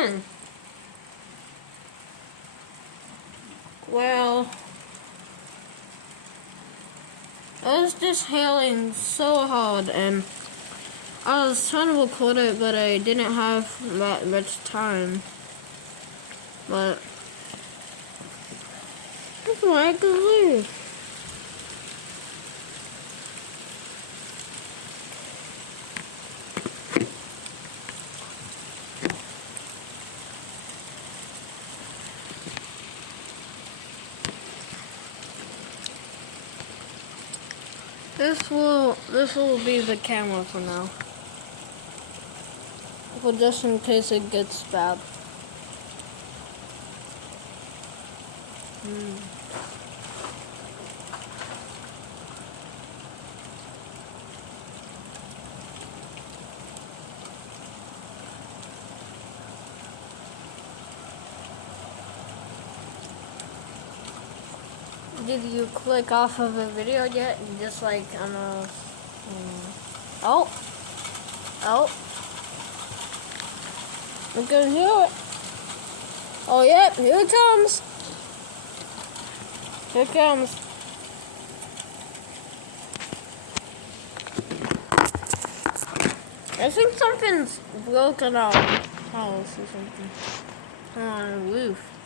doing? Well, I was just hailing so hard and I was trying to record it, but I didn't have that much time. But that's why I could leave. This will be the camera for now. But just in case it gets bad. Did you click off of a video yet? Just like on a... Oh! I can hear it. Oh, yep, here it comes. Here it comes. I think something's broken out. Oh, I see something on the roof.